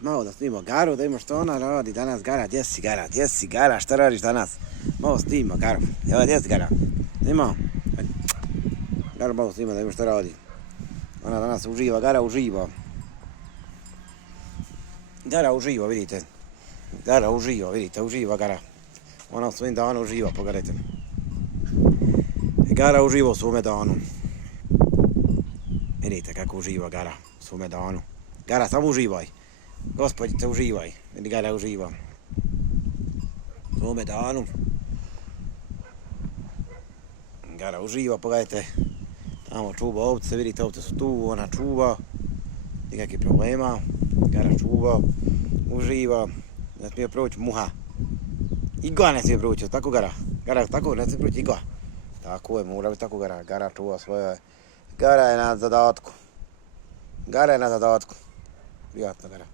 Malo da snimamo Garu, da vidimo što ona radi danas. Gara, gdje si Gara, šta radiš danas? Malo snimamo Garu, evo gdje si Gara? Snimamo? Garu malo snima da vidimo što radi. Ona danas uživa, Gara uživa. Gara uživa, vidite. Gara uživa, vidite, uživa Gara. Ona u svojim danu uživa, pogledajte. Gara uživa u svome danu. Vidite kako uživa Gara u svome danu. Gara, samo uživaj. Gospodice, uživaj. Vidi Gara uživa. U svome danu. Gara uživa, pogledajte. Tamo čuva ovce, vidite ovce su tu, ona čuva. Nikakvih problema. Gara čuva, uživa. Ne smije proći muha. Igla ne smije proći, tako Gara? Gara, tako ne smije proći igla. Tako je, mora biti tako Gara. Gara čuva svoje. Gara je na zadatku. Gara je na zadatku. Prijatno Gara.